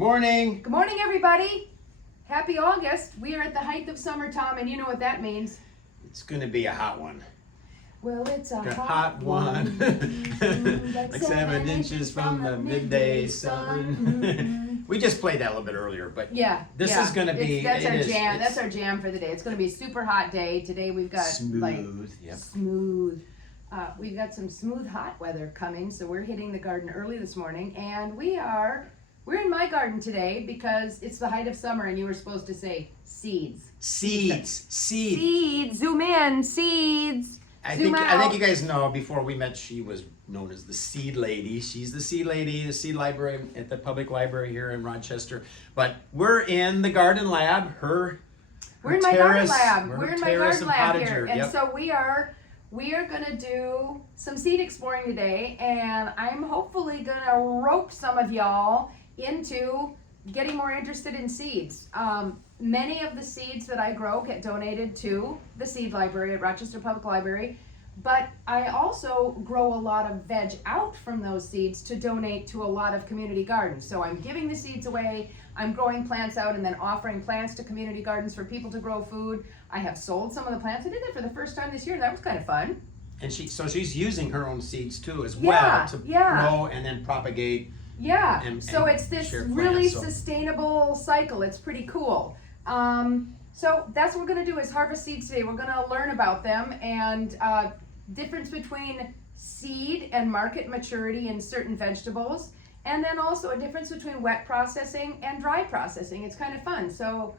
morning. Good morning, everybody. Happy August. We are at the height of summer, Tom, and you know what that means. It's going to be a hot one. Well, it's a hot one. Like 7 inches from the midday sun. We just played that a little bit earlier, but yeah, this is going to be. That's our jam. That's our jam for the day. It's going to be a super hot day. Today we've got smooth. Smooth. We've got some smooth hot weather coming, so we're hitting the garden early this morning, and we're in my garden today because it's the height of summer, and you were supposed to say seeds. Seeds. Zoom in. Seeds. I think you guys know, before we met, she was known as the Seed Lady. She's the Seed Lady, the Seed Library at the Public Library here in Rochester. But we're in the garden lab. We're in my garden lab. We're in my garden lab here. And yep. so we are going to do some seed exploring today, and I'm hopefully going to rope some of y'all into getting more interested in seeds. Many of the seeds that I grow get donated to the Seed Library at Rochester Public Library, but I also grow a lot of veg out from those seeds to donate to a lot of community gardens. So I'm giving the seeds away, I'm growing plants out and then offering plants to community gardens for people to grow food. I have sold some of the plants. I did that for the first time this year. That was kind of fun. And she's using her own seeds too as well to grow and then propagate. Yeah, so and it's this plants, really sustainable cycle. It's pretty cool. So that's what we're going to do is harvest seeds today. We're going to learn about them and difference between seed and market maturity in certain vegetables, and then also a difference between wet processing and dry processing. It's kind of fun. So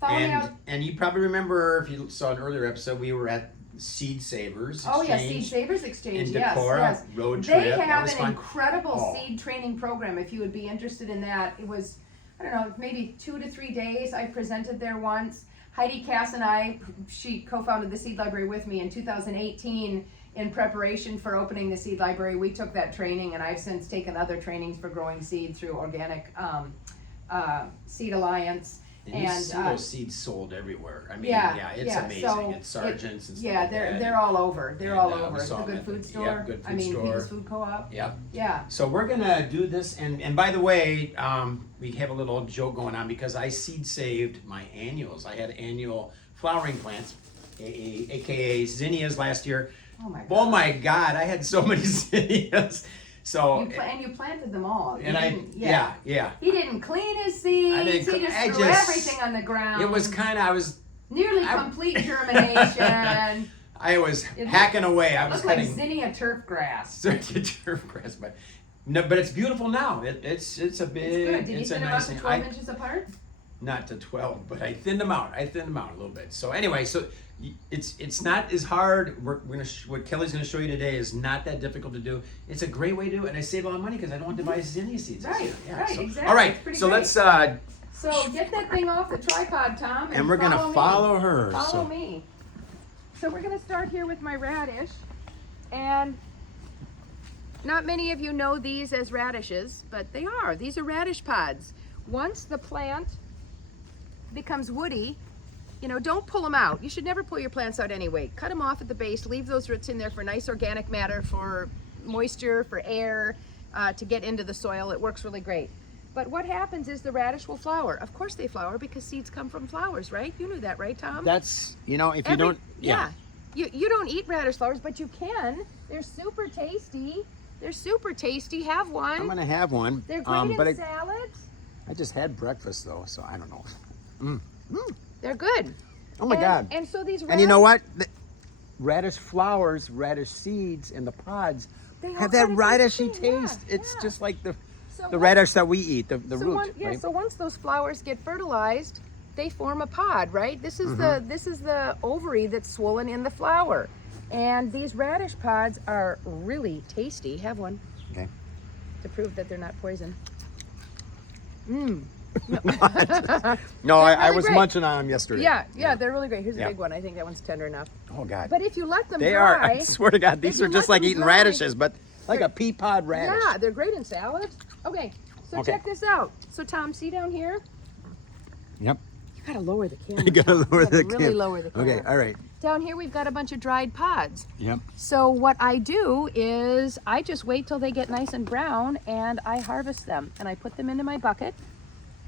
follow me out. And you probably remember, if you saw an earlier episode, we were at Seed Savers Exchange. Oh yeah, Seed Savers Exchange, in Decorah, yes. road trip. They have an fun. incredible seed training program if you would be interested in that. It was, I don't know, maybe 2 to 3 days. I presented there once. Heidi Cass and she co-founded the Seed Library with me in 2018 in preparation for opening the Seed Library. We took that training, and I've since taken other trainings for growing seed through Organic Seed Alliance. And you see those seeds sold everywhere. I mean, it's amazing. So it's Sargent's and stuff like that. They're all over. They're all over. The Good Food Store. Yep, Good Food Store. People's Food Co-op. Yep. Yeah. So we're gonna do this, and by the way, we have a little joke going on because I seed saved my annuals. I had annual flowering plants, aka zinnias, last year. Oh my God! I had so many zinnias. So you planted them all. And He didn't clean his seeds. He just threw everything on the ground. It was I was nearly complete germination. I was hacking away. I was cutting like zinnia turf grass. Turf grass, but it's beautiful now. It's a big. It's good. Did you it's thin a them nice out to 12 inches apart? Not to 12, but I thinned them out. a little bit. So anyway, it's not as hard. What Kelly's going to show you today is not that difficult to do. It's a great way to do it, and I save a lot of money because I don't have to buy zinnia seeds. Right, exactly. All right, so great. let's. So get that thing off the tripod, Tom, and we're going to follow her. Follow me. So we're going to start here with my radish, and not many of you know these as radishes, but they are. These are radish pods. Once the plant becomes woody, don't pull them out. You should never pull your plants out anyway. Cut them off at the base, leave those roots in there for nice organic matter, for moisture, for air, to get into the soil. It works really great. But what happens is the radish will flower. Of course they flower because seeds come from flowers, right? You knew that, right, Tom? That's, if you don't... Yeah. You don't eat radish flowers, but you can. They're super tasty. Have one. I'm going to have one. They're great in salads. I just had breakfast, though, so I don't know. They're good. Oh my God. And so these and you know what? The radish flowers, radish seeds, and the pods have that radishy taste. It's just like the radish that we eat, the root. Right? So once those flowers get fertilized, they form a pod, right? This is the ovary that's swollen in the flower. And these radish pods are really tasty. Have one. Okay. To prove that they're not poison. No, I was munching on them yesterday. Yeah, they're really great. Here's a big one. I think that one's tender enough. Oh God. But if you let them dry. They are, I swear to God, these are just like eating radishes, but like a pea pod radish. Yeah, they're great in salads. Okay, so check this out. So Tom, see down here? Yep. You gotta lower the camera. You gotta lower the camera. Really lower the camera. Okay, all right. Down here we've got a bunch of dried pods. Yep. So what I do is I just wait till they get nice and brown and I harvest them and I put them into my bucket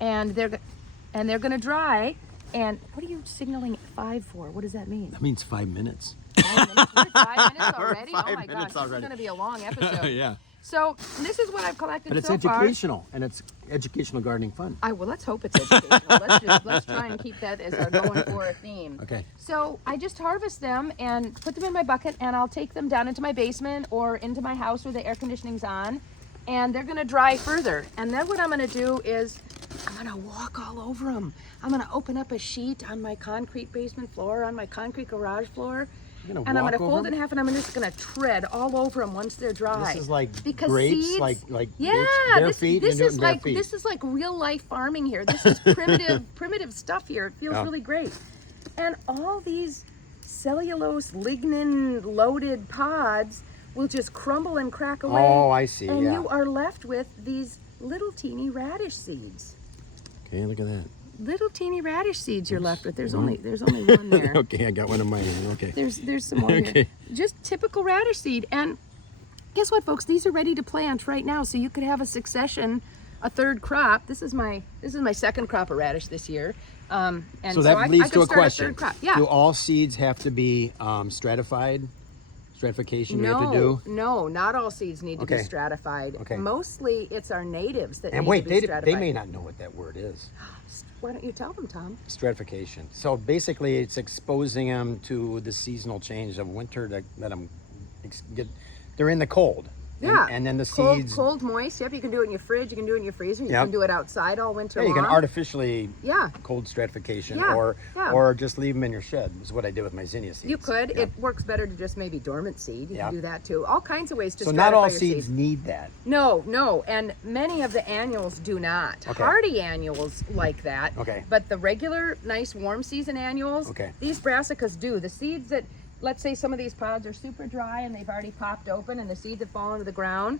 and they're going to dry. And what are you signaling 5 for? What does that mean? That means 5 minutes. 5 minutes? We're at 5 minutes already? We're at Oh my 5 gosh, minutes this is already. going to be a long episode. Yeah. So this is what I've collected But it's so far. educational, and it's educational gardening fun. Well, let's hope it's educational. let's try and keep that as our going for a theme. Okay. So I just harvest them and put them in my bucket, and I'll take them down into my basement or into my house where the air conditioning's on, and they're going to dry further. And then what I'm going to do is I'm going to walk all over them. I'm going to open up a sheet on my concrete basement floor, on my concrete garage floor, and I'm going to fold it in half, and I'm just going to tread all over them once they're dry. This is like because grapes, seeds, like yeah, bare feet. This and is bare like feet. this is like real life farming here. This is primitive stuff here. It feels really great. And all these cellulose lignin loaded pods will just crumble and crack away. Oh, I see. And yeah. you are left with these little teeny radish seeds. Okay, look at that. Little teeny radish seeds you're left with. There's only one there. Okay, I got one in my hand. Okay. There's some more here. Okay. Just typical radish seed. And guess what, folks? These are ready to plant right now. So you could have a succession, a third crop. This is my second crop of radish this year. And So that leads to a question. third crop. Yeah. Do all seeds have to be stratified? Stratification we have to do? No, not all seeds need to be Okay. stratified. Okay. Mostly it's our natives that And need wait, to be they stratified. may not know what that word is. Why don't you tell them, Tom? Stratification. So basically, it's exposing them to the seasonal change of winter that I'm they're in the cold. Yeah. And then the Cold, seeds. cold, moist. Yep, you can do it in your fridge. You can do it in your freezer. You Yep. can do it outside all winter Yeah, you long. can artificially Yeah. cold stratification, Yeah, or yeah. or just leave them in your shed. Is what I did with my zinnia seeds. You could. Yeah. It works better to just maybe dormant seed. You Yeah. can do that too. All kinds of ways to So stratify not all your seeds need that. No, and many of the annuals do not. Okay. Hardy annuals like that. Okay. But the regular, nice warm season annuals, Okay. these brassicas do. The seeds that, let's say some of these pods are super dry and they've already popped open, and the seeds that fall into the ground,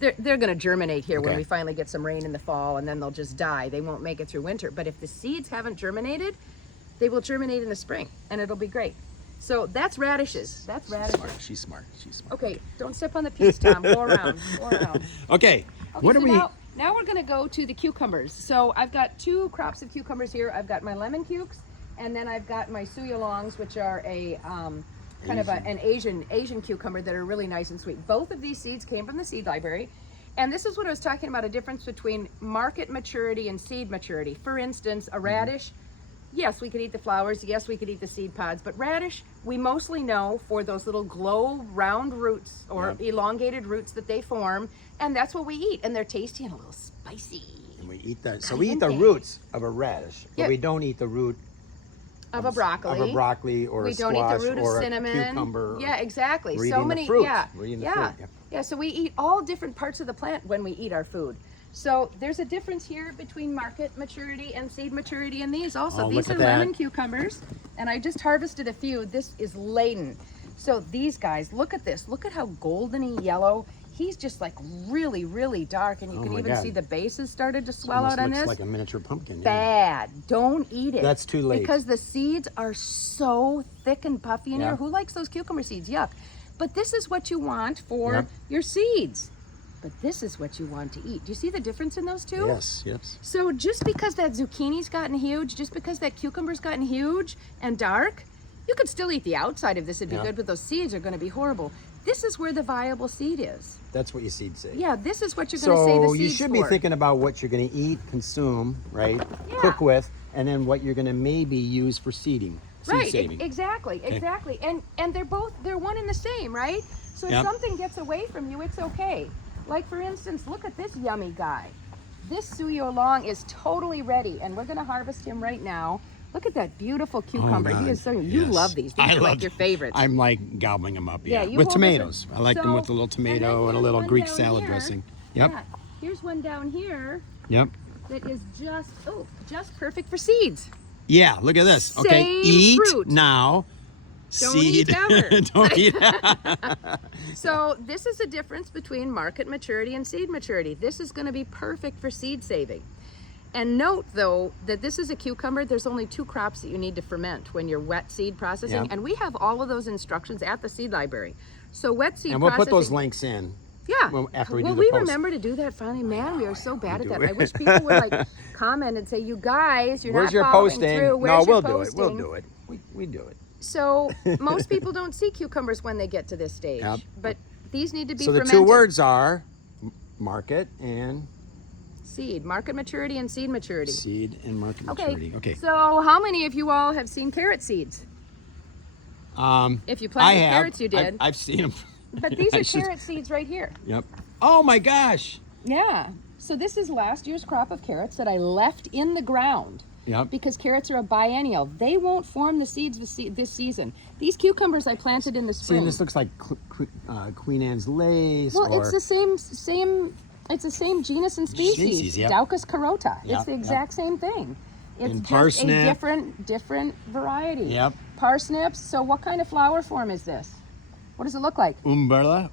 they're going to germinate here when Okay. we finally get some rain in the fall, and then they'll just die. They won't make it through winter. But if the seeds haven't germinated, they will germinate in the spring, and it'll be great. So that's radishes. That's radishes. She's smart. She's smart. Okay, don't step on the piece, Tom. Go around. Go around. Okay. What so are we? Now we're going to go to the cucumbers. So I've got 2 crops of cucumbers here. I've got my lemon cukes, and then I've got my suyalongs, which are a kind of an Asian cucumber that are really nice and sweet. Both of these seeds came from the seed library. And this is what I was talking about, a difference between market maturity and seed maturity. For instance, a radish, yes, we could eat the flowers, yes, we could eat the seed pods, but radish, we mostly know for those little glow round roots or elongated roots that they form, and that's what we eat, and they're tasty and a little spicy. And we eat that. So we eat the Caliente. roots of a radish, but Yep. we don't eat the root Of a broccoli. Of a broccoli or We a don't eat squash the root or of a cinnamon. cucumber. Yeah, exactly. We're So eating the many. fruit. Yeah. We're eating the yeah. fruit, Yeah. So we eat all different parts of the plant when we eat our food. So there's a difference here between market maturity and seed maturity in these also. Oh, These look are at that. lemon cucumbers, and I just harvested a few. This is laden. So these guys, look at this. Look at how goldeny yellow. He's just like really, really dark, and you Oh can my even God. see the bases started to swell Almost out on looks this. like a miniature pumpkin. Yeah. Bad. Don't eat it. That's too late. Because the seeds are so thick and puffy in Yeah. here. Who likes those cucumber seeds? Yuck. But this is what you want for Yep. your seeds. But this is what you want to eat. Do you see the difference in those two? Yes. Yes. So just because that zucchini's gotten huge, just because that cucumber's gotten huge and dark, you could still eat the outside of this. It'd be Yeah. good, but those seeds are going to be horrible. This is where the viable seed is. That's what your seeds say. Yeah, this is what you're going to say the So seeds you should be for. thinking about what you're going to eat, consume, right? Yeah. Cook with, and then what you're going to maybe use for seeding. Seed Right, saving. exactly. And they're one and the same, right? So if Yep. something gets away from you, it's okay. Like for instance, look at this yummy guy. This Suyo Long is totally ready, and we're gonna harvest him right now. Look at that beautiful cucumber. He is so, you Yes. love these. These I are like love- your favorites. I'm like gobbling them up. Yeah, Yeah. you With hold tomatoes. this- I like them so- with a little and then tomato and a here's little one Greek down salad here. dressing. Yep. Yeah. Here's one down here Yep. that is just perfect for seeds. Yeah. Look at this. Okay. Same Eat fruit. now. Don't seed. eat ever. Don't eat. So this is the difference between market maturity and seed maturity. This is going to be perfect for seed saving. And note though that this is a cucumber. There's only 2 crops that you need to ferment when you're wet seed processing. Yeah. And we have all of those instructions at the seed library. So wet seed And we'll processing. put those links in Yeah. Well, after we Will do the we post. remember to do that finally? Man, we are so bad at do that. it. I wish people would like comment and say, you guys, you're Where's not your following posting? through. No, Where's your we'll do it. We'll posting?" do it. We do it. So most people don't see cucumbers when they get to this stage. Yep. But these need to be So the fermented. two words are market and Seed, market maturity and seed maturity. seed and market Okay. maturity. Okay. So how many of you all have seen carrot seeds? If you I planted have. carrots, you did. I've seen them. But these I are should- carrot seeds right here. Yep. Oh my gosh. Yeah. So this is last year's crop of carrots that I left in the ground Yep. because carrots are a biennial. They won't form the seeds this season. These cucumbers I planted in the See, spring. and this looks like Queen Anne's lace. Well, or, it's the same. It's the same genus and species. Species, yep. Daucus carota. Yep, It's the yep. exact same thing. It's And just parsnip. a different variety. Yep. Parsnips. So what kind of flower form is this? What does it look like? Umbrella.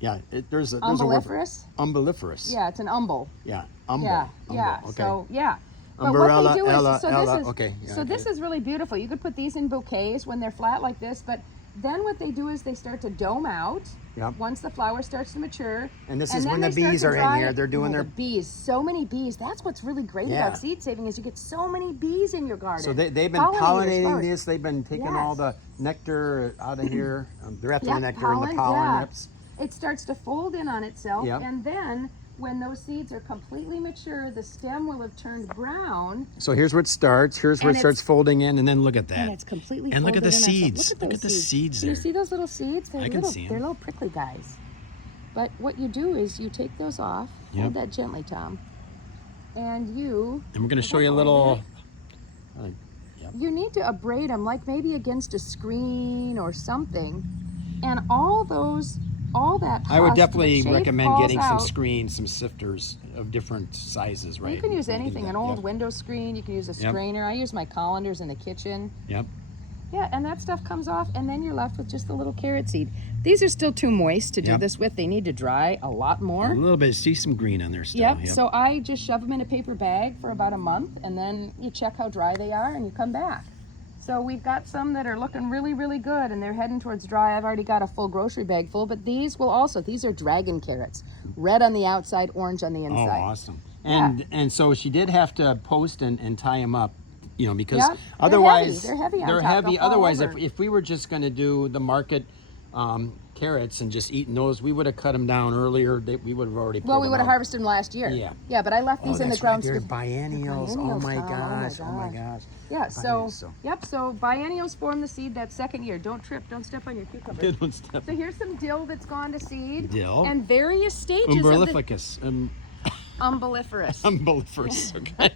Yeah. There's a word. Umbelliferous? Umbelliferous. Yeah, it's an umbel. Yeah. Umble. Yeah, yeah. Okay. So yeah. But Umbrella, what they do Ella, is, so Ella. this is, Okay, yeah, so I get this it. is really beautiful. You could put these in bouquets when they're flat like this, but then what they do is they start to dome out. Yep. Once the flower starts to mature. And this is then when the they start bees to are in dry here. it. They're doing Oh, their. the bees. So many bees. That's what's really great Yeah. about seed saving is you get so many bees in your garden. So they've been Pollinators, pollinating flowers. this. They've been taking all the nectar out of here. They're after Yep, the nectar pollen, and the pollen yeah. nips. It starts to fold in on itself, Yep. and then when those seeds are completely mature, the stem will have turned brown. So here's where it starts. Here's where And it starts folding in, and then look at that. And it's completely And look at folded the in on itself. seeds. Look Look at, at the those seeds Can you there. see those little seeds? They're I can little, see 'em. They're little prickly guys. But what you do is you take those off. Yep. Hold that gently, Tom. And you And we're going to show you a little. Yep. you need to abrade them, like maybe against a screen or something. And all that I would husk, the definitely chaff recommend falls getting some out. screens, some sifters of different sizes, right? You can use So anything, an old window screen. You can use a Yep. strainer. I use my colanders in the kitchen. Yep. Yeah, and that stuff comes off, and then you're left with just the little carrot seed. These are still too moist to do Yep. this with. They need to dry a lot more. A little bit. See some green on there still. Yep. So I just shove them in a paper bag for about a month, and then you check how dry they are, and you come back. So we've got some that are looking really, really good, and they're heading towards dry. I've already got a full grocery bag full, but these are dragon carrots. Red on the outside, orange on the Oh, inside. awesome. Yeah. And so she did have to post and tie them up, because Yep. They're otherwise heavy. They're heavy on they're top. heavy. They'll fall Otherwise, over. if we were just going to do the market carrots and just eating those, we would have cut them down earlier. We would have already. Well, pulled we them would have out. harvested them last year. Yeah. Yeah, but I left these in the ground. They're biennials. Oh Biennials, my Tom. gosh. Oh Oh my my gosh. Yeah, Biennials, so biennials form the seed that second year. Don't trip, don't step on your cucumber. Good one, Steph. So here's some dill that's gone to seed. Dill. And various stages of the Umbrellificus. umbelliferous. Umbelliferous. Okay.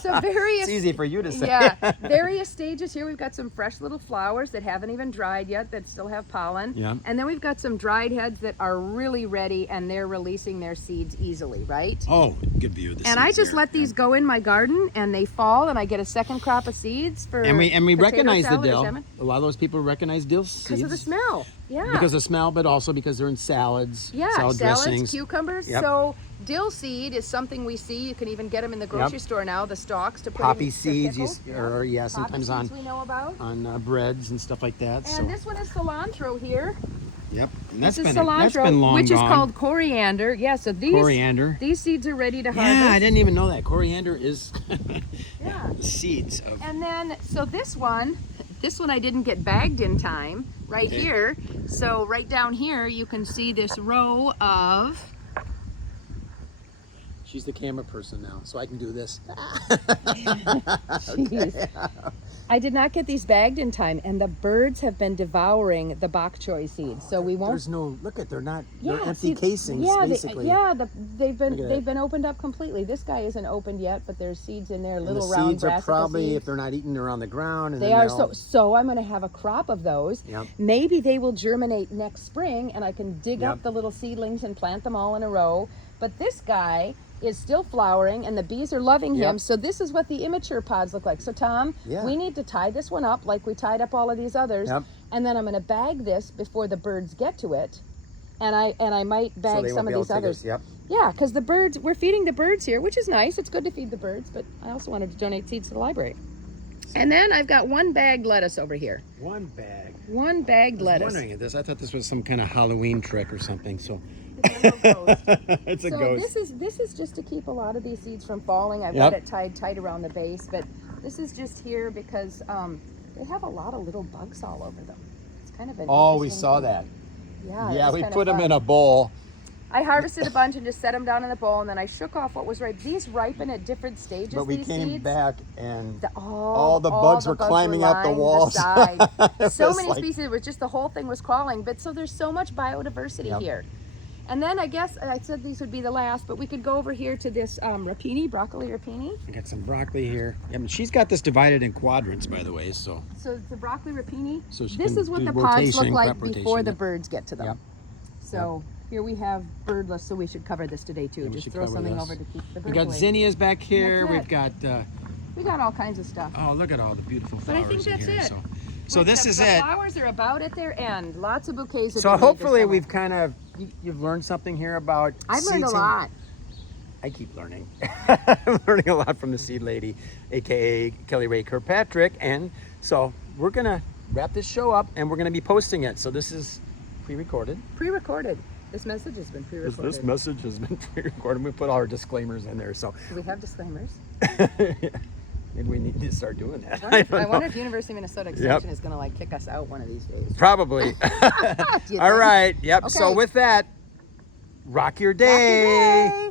So various It's easy for you to say. Yeah, various stages here. We've got some fresh little flowers that haven't even dried yet that still have pollen. Yeah. And then we've got some dried heads that are really ready and they're releasing their seeds easily, right? Oh, good view of the And I seeds just here. let these go in my garden and they fall and I get a second crop of seeds for And we potato recognize the salad or dill. salmon. A lot of those people recognize dill seeds Because of the smell. Yeah. because of smell, but also because they're in salads, yeah, salad salads, dressings. cucumbers. Yep. So dill seed is something we see. You can even get them in the grocery Yep. store now, the stalks to put Poppy in for seeds, pickles. sometimes Poppy on seeds we know about. breads and stuff like that. And this one is cilantro here. Yep, and This is that's cilantro, been long which gone. is called coriander. Yeah, so Coriander. these seeds are ready to Yeah, I harvest. didn't even know that. Coriander is Yeah. the seeds of. And then, so this one I didn't get bagged in time, right Okay. here. So right down here, you can see this row of, She's the camera person now, so I can do this. jeez. I did not get these bagged in time, and the birds have been devouring the bok choy seeds. So we won't. There's no. Look at they're not. Yeah, they're empty see, casings yeah, basically. they've Look at that. been opened up completely. This guy isn't opened yet, but there's seeds in there, And little the round seeds are brassica probably, seeds. if they're not eaten, they're on the ground. And They then are they'll- so I'm going to have a crop of those. Yep. Maybe they will germinate next spring and I can dig Yep. up the little seedlings and plant them all in a row. But this guy is still flowering and the bees are loving him. Yep. So this is what the immature pods look like. So Tom, Yeah. we need to tie this one up like we tied up all of these others. Yep. And then I'm going to bag this before the birds get to it. And I might so bag they some won't of be able these to take others. it. Yep. Yeah, because the birds, we're feeding the birds here, which is nice. It's good to feed the birds, but I also wanted to donate seeds to the library. And then I've got one bagged lettuce over here. One bag. One bagged I was lettuce. wondering at this. I thought this was some kind of Halloween trick or something. So It's a little ghost. it's a So ghost. this is just to keep a lot of these seeds from falling. I've Yep. got it tied tight around the base, but this is just here because they have a lot of little bugs all over them. It's kind of an Oh, we interesting saw thing. that. Yeah, Yeah, it was we kinda put them fun. in a bowl. I harvested a bunch and just set them down in the bowl, and then I shook off what was ripe. These ripen at different stages. But we these came seeds. back and All the bugs were climbing up the lined walls. side. It So was many like- species. It was just the whole thing was crawling. But so there's so much biodiversity Yep. here. And then I guess I said these would be the last, but we could go over here to this rapini, broccoli rapini. I got some broccoli here. Yeah, I mean, she's got this divided in quadrants, by the way. So So the broccoli rapini. So she This can is what do the pods look rotation, like crop before rotation, the yep. birds get to them. Yep. So here we have birdless, so we should cover this today too. Yeah, we Just should throw cover something this. over to keep the birds we got away. zinnias back here. That's We've it. got We got all kinds of stuff. oh, look at all the beautiful But I flowers think in that's here. it. So this The is it. flowers are about at their end. Lots of bouquets. have So been made this hopefully summer. we've kind of you've learned something here about I've learned a seeds and- lot. I keep learning. I'm learning a lot from the seed lady, aka Kelly Ray Kirkpatrick. And so we're gonna wrap this show up and we're gonna be posting it. So this is pre-recorded. Pre-recorded. This message has been This pre-recorded. message has been pre-recorded. We put all our disclaimers in there. So Do we have disclaimers? maybe we need to start doing that. I don't know. wonder if University of Minnesota Extension is going to like kick us out one of these days. Probably. Do you All think? right. Yep. So Okay. with that, rock your Rock your day. day.